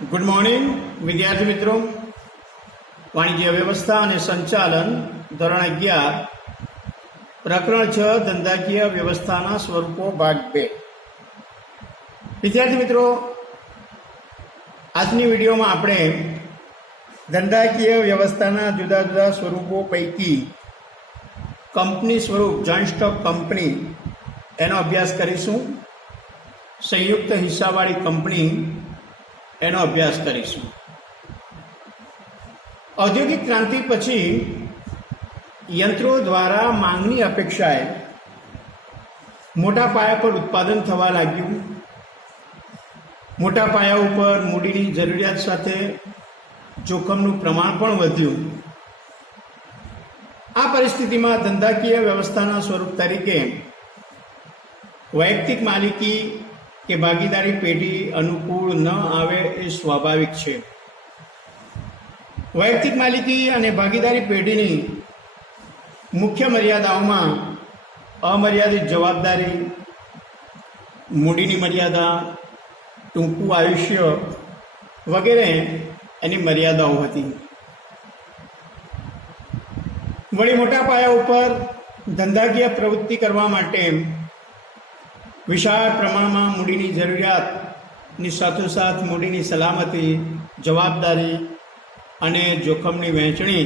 Good morning વિદ્યાર્થી મિત્રો. વાણિજ્ય વ્યવસ્થા અને સંચાલન ધોરણ 11 પ્રકરણ 6 ધંધાકીય વ્યવસ્થાના સ્વરૂપો ભાગ 2. વિદ્યાર્થી મિત્રો, આજની વિડીયોમાં આપણે ધંધાકીય વ્યવસ્થાના જુદા જુદા સ્વરૂપો પૈકી કંપની સ્વરૂપ જોઈન્ટ સ્ટોક કંપની એનો અભ્યાસ કરીશું. સંયુક્ત હિસ્સાવાળી કંપની એનો અભ્યાસ કરીશું. ઔદ્યોગિક ક્રાંતિ પછી યંત્રો દ્વારા માંગની અપેક્ષાએ મોટા પાયા પર ઉત્પાદન થવા લાગ્યું. મોટા પાયા ઉપર મૂડીની જરૂરિયાત સાથે જોખમનું પ્રમાણ પણ વધ્યું. આ પરિસ્થિતિમાં ધંધાકીય વ્યવસ્થાના સ્વરૂપ તરીકે વૈયક્તિક માલિકી કે ભાગીદારી પેઢી અનુકૂળ ન આવે એ સ્વાભાવિક છે. વૈયક્તિક માલિકી અને ભાગીદારી પેઢીની મુખ્ય મર્યાદાઓમાં અમર્યાદિત જવાબદારી, મૂડીની મર્યાદા, ટૂંકું આયુષ્ય વગેરે એની મર્યાદાઓ હતી. વળી મોટા પાયા ઉપર ધંધાકીય પ્રવૃત્તિ કરવા માટે વિશાળ પ્રમાણમાં મૂડીની જરૂરિયાતની સાથોસાથ મૂડીની સલામતી, જવાબદારી અને જોખમની વહેંચણી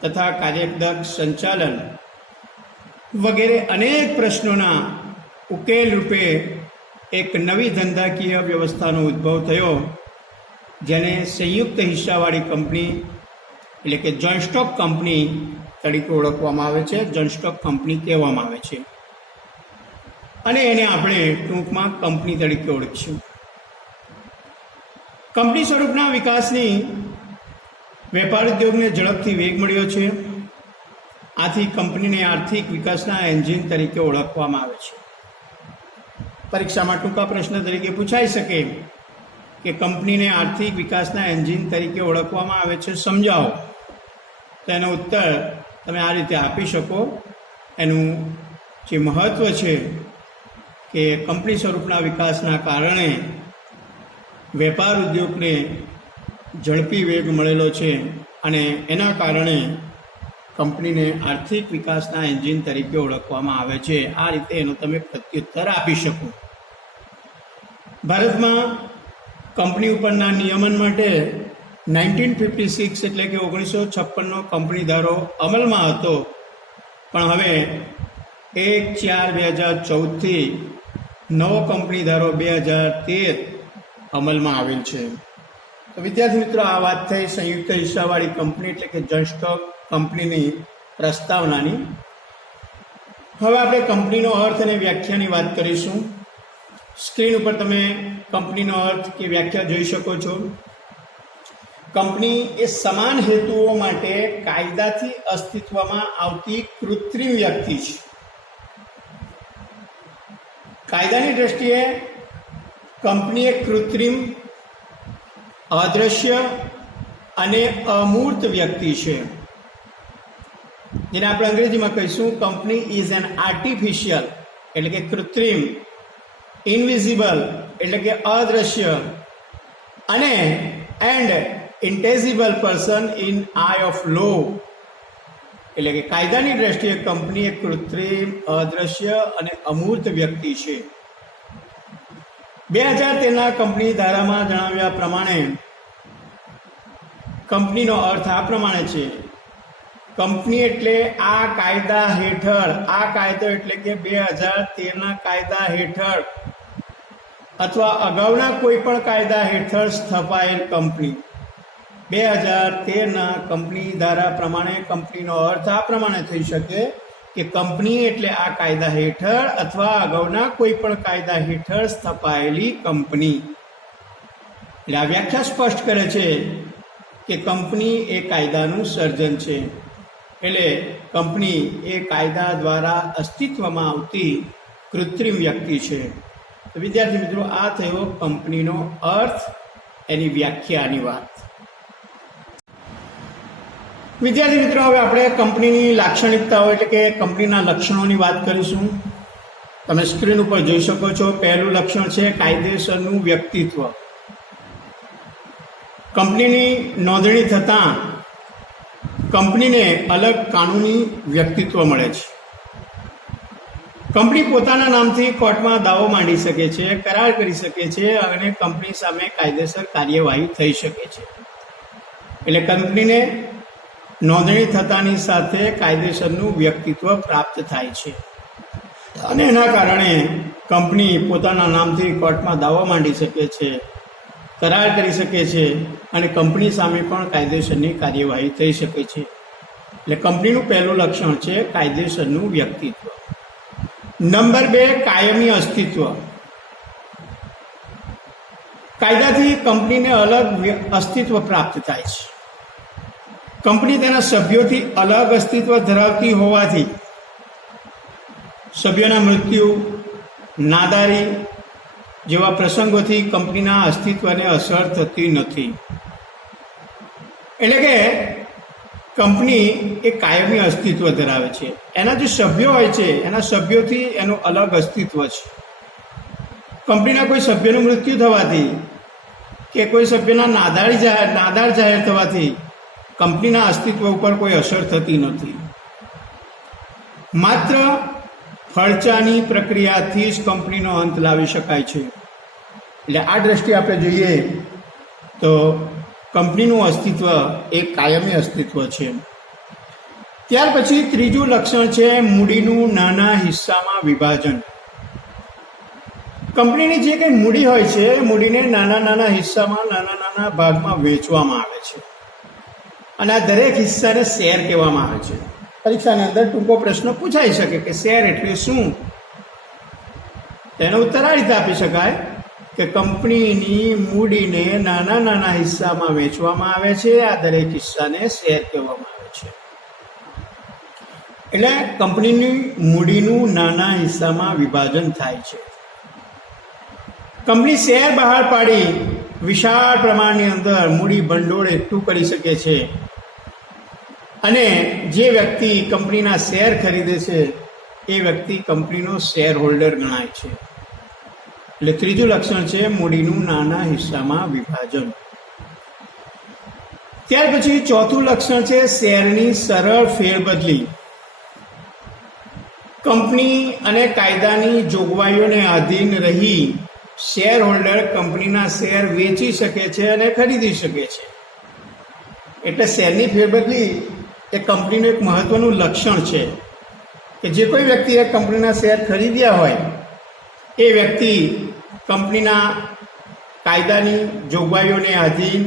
તથા કાર્યદક્ષ સંચાલન વગેરે અનેક પ્રશ્નોના ઉકેલ રૂપે એક નવી ધંધાકીય વ્યવસ્થાનો ઉદ્ભવ થયો, જેને સંયુક્ત હિસ્સાવાળી કંપની એટલે કે જોઈન્ટ સ્ટોક કંપની તરીકે ઓળખવામાં આવે છે. જોઈન્ટ સ્ટોક કંપની કહેવામાં આવે છે અને એને આપણે ટૂંકમાં કંપની તરીકે ઓળખીશું. કંપની સ્વરૂપના વિકાસની વેપાર ઉદ્યોગને ઝડપથી વેગ મળ્યો છે. આથી કંપનીને આર્થિક વિકાસના એન્જિન તરીકે ઓળખવામાં આવે છે. પરીક્ષામાં ટૂંકા પ્રશ્ન તરીકે પૂછાઈ શકે કે કંપનીને આર્થિક વિકાસના એન્જિન તરીકે ઓળખવામાં આવે છે, સમજાવો. તો એનો ઉત્તર તમે આ રીતે આપી શકો. એનું જે મહત્ત્વ છે કે કંપની સ્વરૂપના વિકાસના કારણે વેપાર ઉદ્યોગને ઝડપી વેગ મળેલો છે અને એના કારણે કંપનીને આર્થિક વિકાસના એન્જિન તરીકે ઓળખવામાં આવે છે. આ રીતે એનો તમે પ્રત્યુત્તર આપી શકો. ભારતમાં કંપની ઉપરના નિયમન માટે 1956 એટલે કે 1956નો કંપની ધારો અમલમાં હતો, પણ હવે 1/4/2014થી નવો કંપની ધારો 2013 અમલમાં આવેલ છે. તો વિદ્યાર્થી મિત્રો, આ વાત થઈ સંયુક્ત હિસ્સાવાળી કંપની એટલે કે જોઈન્ટ સ્ટોક કંપનીની પ્રસ્તાવનાની. હવે આપણે કંપનીનો અર્થ અને વ્યાખ્યાની વાત કરીશું. સ્ક્રીન ઉપર તમે કંપનીનો અર્થ કે વ્યાખ્યા જોઈ શકો છો. કંપની એ સમાન હેતુઓ માટે કાયદાથી અસ્તિત્વમાં આવતી કૃત્રિમ વ્યક્તિ છે. કાયદાની દ્રષ્ટિએ કંપની એક કૃત્રિમ, અદ્રશ્ય અને અમૂર્ત વ્યક્તિ છે, જેને આપણે અંગ્રેજીમાં કહીશું કંપની ઇઝ એન આર્ટિફિશિયલ એટલે કે કૃત્રિમ, ઇનવિઝિબલ એટલે કે અદ્રશ્ય અને and intangible person in eye of law એટલે કે કાયદાની દ્રષ્ટિએ કંપની એક કૃત્રિમ, અદ્રશ્ય અને અમૂર્ત વ્યક્તિ છે. 2013ના કંપની ધારામાં જણાવ્યા પ્રમાણે કંપનીનો અર્થ આ પ્રમાણે છે. કંપની એટલે આ કાયદા હેઠળ, આ કાયદો એટલે કે 2013ના કાયદા હેઠળ અથવા અગાઉના કોઈ પણ કાયદા હેઠળ સ્થપાયેલ કંપની. 2013ના કંપની ધારા પ્રમાણે કંપનીનો અર્થ આ પ્રમાણે થઈ શકે કે કંપની એટલે આ કાયદા હેઠળ અથવા અગાઉના કોઈ પણ કાયદા હેઠળ સ્થપાયેલી કંપની. એટલે આ વ્યાખ્યા સ્પષ્ટ કરે છે કે કંપની એ કાયદાનું સર્જન છે. એટલે કંપની એ કાયદા દ્વારા અસ્તિત્વમાં આવતી કૃત્રિમ વ્યક્તિ છે. તો વિદ્યાર્થી મિત્રો, આ થયો કંપનીનો અર્થ, એની વ્યાખ્યાની વાત. વિદ્યાર્થી મિત્રો, હવે આપણે કંપનીની લાક્ષણિકતાઓ એટલે કે કંપનીના લક્ષણોની વાત કરીશું. તમે સ્ક્રીન ઉપર જોઈ શકો છો. પહેલું લક્ષણ છે કાયદેસરનું વ્યક્તિત્વ. કંપનીની નોંધણી થતાં કંપનીને અલગ કાનૂની વ્યક્તિત્વ મળે છે. કંપની પોતાના નામથી કોર્ટમાં દાવો માંડી શકે છે, કરાર કરી શકે છે અને કંપની સામે કાયદેસર કાર્યવાહી થઈ શકે છે. એટલે કંપનીને નોંધણી થતાની સાથે કાયદેસરનું વ્યક્તિત્વ પ્રાપ્ત થાય છે અને એના કારણે કંપની પોતાના નામથી કોર્ટમાં દાવો માંડી શકે છે, કરાર કરી શકે છે અને કંપની સામે પણ કાયદેસરની કાર્યવાહી થઈ શકે છે. એટલે કંપનીનું પહેલું લક્ષણ છે કાયદેસરનું વ્યક્તિત્વ. નંબર 2, કાયમી અસ્તિત્વ. કાયદાથી કંપનીને અલગ અસ્તિત્વ પ્રાપ્ત થાય છે. કંપની તેના સભ્યોથી અલગ અસ્તિત્વ ધરાવતી હોવાથી સભ્યોના મૃત્યુ, નાદારી જેવા પ્રસંગોથી કંપનીના અસ્તિત્વને અસર થતી નથી. એટલે કે કંપની એ કાયમી અસ્તિત્વ ધરાવે છે. એના જે સભ્યો હોય છે એના સભ્યોથી એનું અલગ અસ્તિત્વ છે. કંપનીના કોઈ સભ્યનું મૃત્યુ થવાથી કે કોઈ સભ્યના નાદાર જાહેર થવાથી કંપનીના અસ્તિત્વ ઉપર કોઈ અસર થતી નથી. માત્ર ખર્ચાની પ્રક્રિયાથી જ કંપનીનો અંત લાવી શકાય છે. એટલે આ દ્રષ્ટિએ આપણે જોઈએ તો કંપનીનું અસ્તિત્વ એ કાયમી અસ્તિત્વ છે. ત્યાર પછી ત્રીજું લક્ષણ છે મૂડીનું નાના હિસ્સામાં વિભાજન. કંપનીની જે કંઈ મૂડી હોય છે મૂડીને નાના નાના હિસ્સામાં, નાના નાના ભાગમાં વેચવામાં આવે છે અને આ દરેક હિસ્સાને શેર કહેવામાં આવે છે. પરીક્ષાની અંદર ટૂંકો પ્રશ્ન પૂછાઈ શકે કે શેર એટલે શું? તેનો ઉત્તર આ રીતે આપી શકાય કે કંપનીની મૂડીને નાના નાના હિસ્સામાં વેચવામાં આવે છે. આ દરેક હિસ્સાને શેર કહેવામાં આવે છે. એટલે કંપનીની મૂડીનું નાના હિસ્સામાં વિભાજન થાય છે. કંપની શેર બહાર પાડી વિશાળ પ્રમાણની અંદર મૂડી ભંડોળ એકઠું કરી શકે છે અને જે વ્યક્તિ કંપનીના શેર ખરીદે છે એ વ્યક્તિ કંપનીનો શેર હોલ્ડર ગણાય છે. એટલે ત્રીજું લક્ષણ છે મૂડીનું નાના હિસ્સામાં વિભાજન. ત્યાર પછી ચોથું લક્ષણ છે શેરની સરળ ફેરબદલી. કંપની અને કાયદાની જોગવાઈઓને આધીન રહી શેર હોલ્ડર કંપનીના શેર વેચી શકે છે અને ખરીદી શકે છે. એટલે શેરની ફેરબદલી એ કંપનીનું એક મહત્વનું લક્ષણ છે કે જે કોઈ વ્યક્તિએ કંપનીના શેર ખરીદ્યા હોય એ વ્યક્તિ કંપનીના કાયદાની જોગવાઈઓને આધીન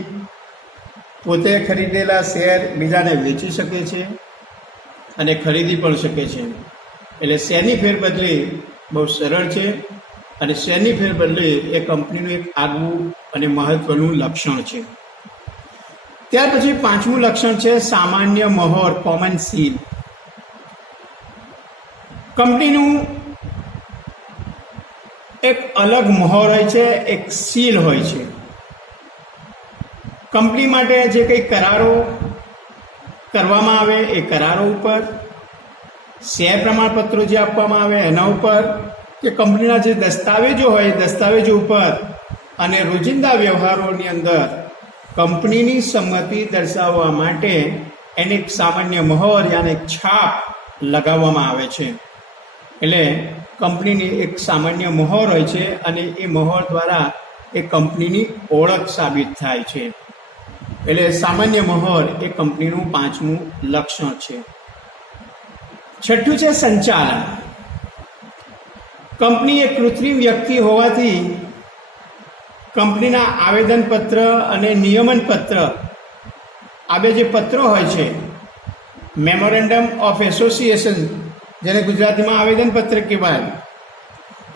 પોતે ખરીદેલા શેર બીજાને વેચી શકે છે અને ખરીદી પણ શકે છે. એટલે શેરની ફેરબદલી બહુ સરળ છે અને શેરની ફેરબદલી એ કંપનીનું એક આગવું અને મહત્વનું લક્ષણ છે. ત્યાર પછી પાંચમું લક્ષણ છે સામાન્ય મહોર, કોમન સીલ. કંપનીનું એક અલગ મહોર હોય છે, એક સીલ હોય છે. કંપની માટે જે કંઈ કરારો કરવામાં આવે એ કરારો ઉપર, શેર પ્રમાણપત્રો જે આપવામાં આવે એના ઉપર, કે કંપનીના જે દસ્તાવેજો હોય એ દસ્તાવેજો ઉપર અને રોજિંદા વ્યવહારોની અંદર કંપનીની સંમતિ દર્શાવવા માટે એને એક સામાન્ય મહોર યાને એક છાપ લગાવવામાં આવે છે. એટલે કંપનીની એક સામાન્ય મહોર હોય છે અને એ મહોર દ્વારા એ કંપનીની ઓળખ સાબિત થાય છે. એટલે સામાન્ય મહોર એ કંપનીનું પાંચમું લક્ષણ છે. છઠ્ઠું છે સંચાલન. કંપની એક કૃત્રિમ વ્યક્તિ હોવાથી કંપનીના આવેદનપત્ર અને નિયમનપત્ર આ બે જે પત્રો હોય છે, મેમોરેન્ડમ ઓફ એસોસિએશન જેને ગુજરાતીમાં આવેદનપત્ર કહેવાય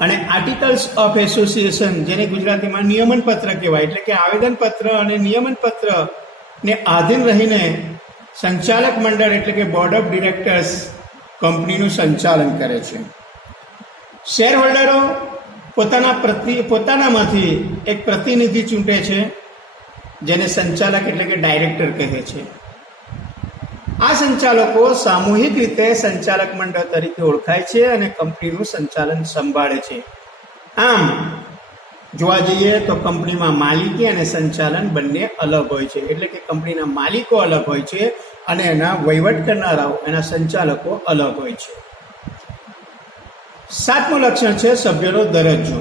અને આર્ટિકલ્સ ઓફ એસોસિએશન જેને ગુજરાતીમાં નિયમનપત્ર કહેવાય. એટલે કે આવેદનપત્ર અને નિયમનપત્રને આધીન રહીને સંચાલક મંડળ એટલે કે બોર્ડ ઓફ ડિરેક્ટર્સ કંપનીનું સંચાલન કરે છે. શેર હોલ્ડરો પોતાનામાંથી એક પ્રતિનિધિ ચૂંટે છે જેને સંચાલક એટલે કે ડાયરેક્ટર કહે છે. આ સંચાલકો સામૂહિક રીતે સંચાલક મંડળ તરીકે ઓળખાય છે અને કંપનીનું સંચાલન સંભાળે છે. આમ જોવા જઈએ તો કંપનીમાં માલિકી અને સંચાલન બંને અલગ હોય છે, એટલે કે કંપનીના માલિકો અલગ હોય છે અને એના વહીવટ કરનારાઓ, એના સંચાલકો અલગ હોય છે. 7મું લક્ષણ છે સભ્યનો દરજ્જો.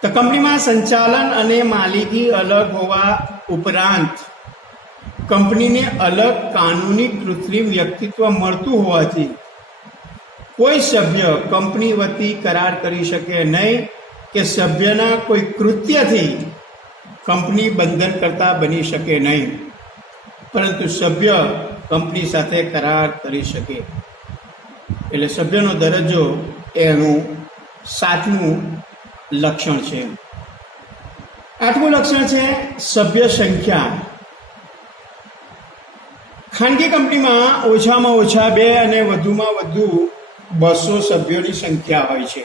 તો કંપનીમાં સંચાલન અને માલિકી અલગ હોવા ઉપરાંત કંપનીને અલગ કાનૂની કૃત્રિમ વ્યક્તિત્વ મળતું હોવાથી કોઈ સભ્ય કંપની વતી કરાર કરી શકે નહીં કે સભ્યના કોઈ કૃત્યથી કંપની બંધનકર્તા બની શકે નહીં, પરંતુ સભ્ય કંપની સાથે કરાર કરી શકે. એટલે સભ્યનો દરજ્જો એનું 7મું લક્ષણ છે. 8મું લક્ષણ છે સભ્ય સંખ્યા. ખાનગી કંપનીમાં ઓછામાં ઓછા 2 અને વધુમાં વધુ 200 સભ્યોની સંખ્યા હોય છે,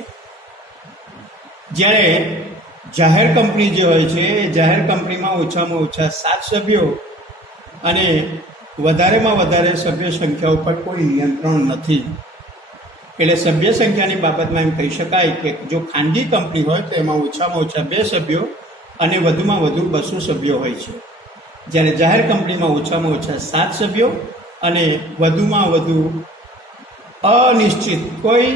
જ્યારે જાહેર કંપની જે હોય છે એ જાહેર કંપનીમાં ઓછામાં ઓછા 7 સભ્યો અને વધારેમાં વધારે સભ્ય સંખ્યા ઉપર કોઈ નિયંત્રણ નથી. એટલે સભ્ય સંખ્યાની બાબતમાં એમ કહી શકાય કે જો ખાનગી કંપની હોય તો એમાં ઓછામાં ઓછા 2 સભ્યો અને વધુમાં વધુ 200 સભ્યો હોય છે, જ્યારે જાહેર કંપનીમાં ઓછામાં ઓછા 7 સભ્યો અને વધુમાં વધુ અનિશ્ચિત, કોઈ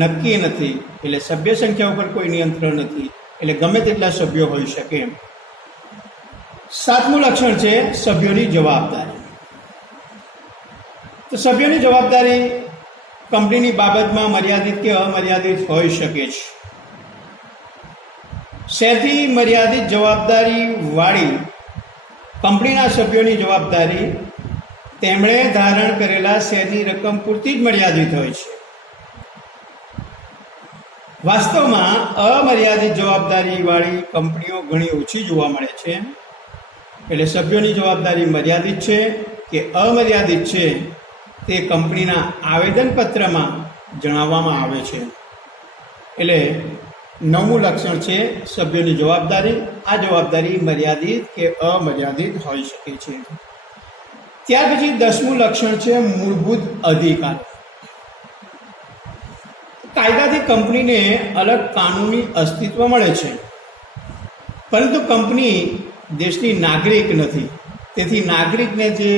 નક્કી નથી, એટલે સભ્ય સંખ્યા ઉપર કોઈ નિયંત્રણ નથી, એટલે ગમે તેટલા સભ્યો હોઈ શકે. 7મું લક્ષણ છે સભ્યોની જવાબદારી. તો સભ્યોની જવાબદારી કંપનીની બાબતમાં મર્યાદિત કે અમર્યાદિત હોઈ શકે છે. શેરથી મર્યાદિત જવાબદારી વાળી કંપનીના સભ્યોની જવાબદારી તેમણે ધારણ કરેલા શેરની રકમ પૂરતી જ મર્યાદિત હોય છે. વાસ્તવમાં અમર્યાદિત જવાબદારી વાળી કંપનીઓ ઘણી ઓછી જોવા મળે છે. એટલે સભ્યોની જવાબદારી મર્યાદિત છે કે અમર્યાદિત છે તે કંપનીના આવેદનપત્રમાં જણાવવામાં આવે છે. એટલે 9મું લક્ષણ છે સભ્યોની જવાબદારી. આ જવાબદારી મર્યાદિત કે અમર્યાદિત હોઈ શકે છે. ત્યાર પછી 10મું લક્ષણ છે મૂળભૂત અધિકાર. કાયદાથી કંપનીને અલગ કાનૂની અસ્તિત્વ મળે છે, પરંતુ કંપની દેશની નાગરિક નથી. તેથી નાગરિકને જે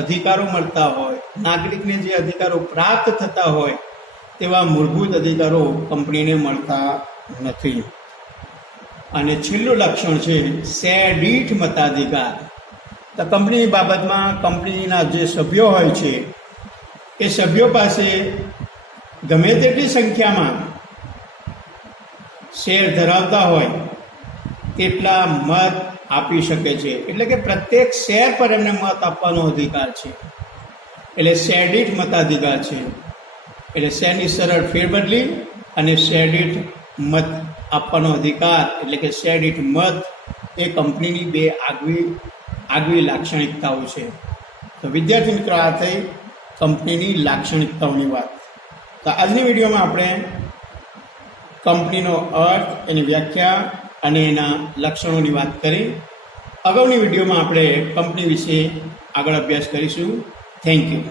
અધિકારો મળતા હોય, નાગરિકને જે અધિકારો પ્રાપ્ત થતા હોય તેવા મૂળભૂત અધિકારો કંપનીને મળતા નથી. અને છેલ્લું લક્ષણ છે શેર દીઠ મતાધિકાર. તો કંપનીની બાબતમાં કંપનીના જે સભ્યો હોય છે એ સભ્યો પાસે ગમે તેટલી સંખ્યામાં શેર ધરાવતા હોય તેટલા મત આપી શકે છે. એટલે કે પ્રત્યેક શેર પર એમને મત આપવાનો અધિકાર છે. એટલે શેર દીઠ મતાધિકાર છે. એટલે શેરની સરળ ફેરબદલી અને શેર દીઠ મત આપવાનો અધિકાર, એટલે કે શેર દીઠ મત એ કંપનીની 2 આગવી લાક્ષણિકતાઓ છે. તો વિદ્યાર્થી મિત્રો, આ થઈ કંપનીની લાક્ષણિકતાઓની વાત. તો આજની વિડીયોમાં આપણે કંપનીનો અર્થ, એની વ્યાખ્યા અને એના લક્ષણોની વાત કરી. અગાઉની વિડીયોમાં આપણે કંપની વિશે આગળ અભ્યાસ કરીશું. Thank you.